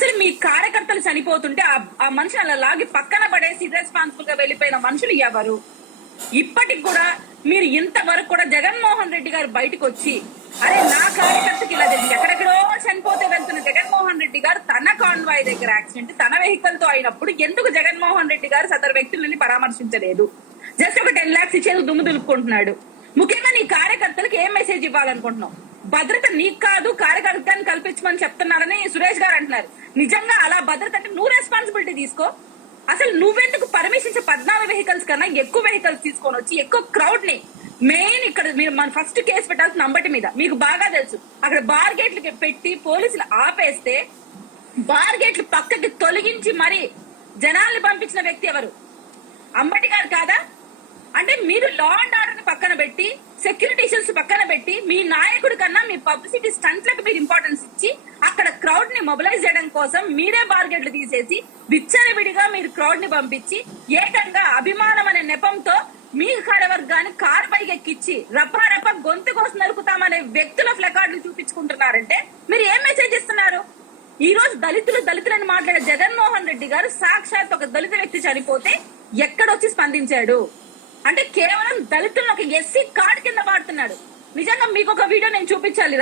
అసలు మీ కార్యకర్తలు చనిపోతుంటే ఆ మనిషిని అలా లాగి పక్కన పడేసి ఇర్రెస్పాన్సిబుల్ గా వెళ్ళిపోయిన మనుషులు ఎవరు? ఇప్పటికి కూడా మీరు ఇంతవరకు కూడా జగన్మోహన్ రెడ్డి గారు బయటకు వచ్చి అరే నా కార్యకర్తకి ఇలా జరిగింది, ఎక్కడెక్కడో చనిపోతే వెళ్తున్న జగన్మోహన్ రెడ్డి గారు తన కాన్వాయ్ దగ్గర యాక్సిడెంట్ తన వెహికల్ తో అయినప్పుడు ఎందుకు జగన్మోహన్ రెడ్డి గారు సదరు వ్యక్తులని పరామర్శించలేదు? జస్ట్ ఒక 10 lakhs ఇచ్చేది దుమ్ము దులుపుకుంటున్నాడు. ముఖ్యంగా నీ కార్యకర్తలకు ఏం మెసేజ్ ఇవ్వాలనుకుంటున్నావు? భద్రత నీకు కాదు కార్యకర్తని కల్పించమని చెప్తున్నారని సురేష్ గారు అంటున్నారు. నిజంగా అలా భద్రత అంటే నువ్వు రెస్పాన్సిబిలిటీ తీసుకో. అసలు నువ్వెందుకు పర్మిషన్ 14 వెహికల్స్ కన్నా ఎక్కువ వెహికల్స్ తీసుకొని వచ్చి ఎక్కువ క్రౌడ్ ని మెయిన్ ఇక్కడ మీరు మన ఫస్ట్ కేసు పెట్టాల్సిన అంబటి మీద మీకు బాగా తెలుసు. అక్కడ బార్ గేట్లు పెట్టి పోలీసులు ఆపేస్తే బార్ గేట్లు పక్కకి తొలగించి మరి జనాల్ని పంపించిన వ్యక్తి ఎవరు? అంబటి గారు కాదా? అంటే మీరు లా అండ్ ఆర్డర్ ని పక్కన పెట్టి సెక్యూరిటీ ఇష్యూస్ పక్కన పెట్టి మీ నాయకుడి కన్నా మీ పబ్లిసిటీ స్టంట్లకు మీరు ఇంపార్టెన్స్ ఇచ్చి అక్కడ క్రౌడ్ ని మొబిలైజ్ చేయడం కోసం మీరే బార్గెట్లు తీసేసి విచ్చలవిడిగా మీరు క్రౌడ్ ని పంపించి ఏకంగా అభిమానం అనే నెపంతో మీ కార్యవర్గాన్ని కారు పైకి ఎక్కించి రపారప గొంతు కోసం నరుకుతామనే వ్యక్తుల ఫ్లెకార్డులు చూపించుకుంటున్నారంటే మీరు ఏం మెసేజ్ ఇస్తున్నారు? ఈ రోజు దళితులని మాట్లాడే జగన్మోహన్ రెడ్డి గారు సాక్షాత్ ఒక దళిత వ్యక్తి చనిపోతే ఎక్కడొచ్చి స్పందించాడు అంటే కేవలం దళితులను ఒక ఎస్సీ కార్డు కింద వాడుతున్నాడు. నిజంగా మీకు ఒక వీడియో నేను చూపించాలి.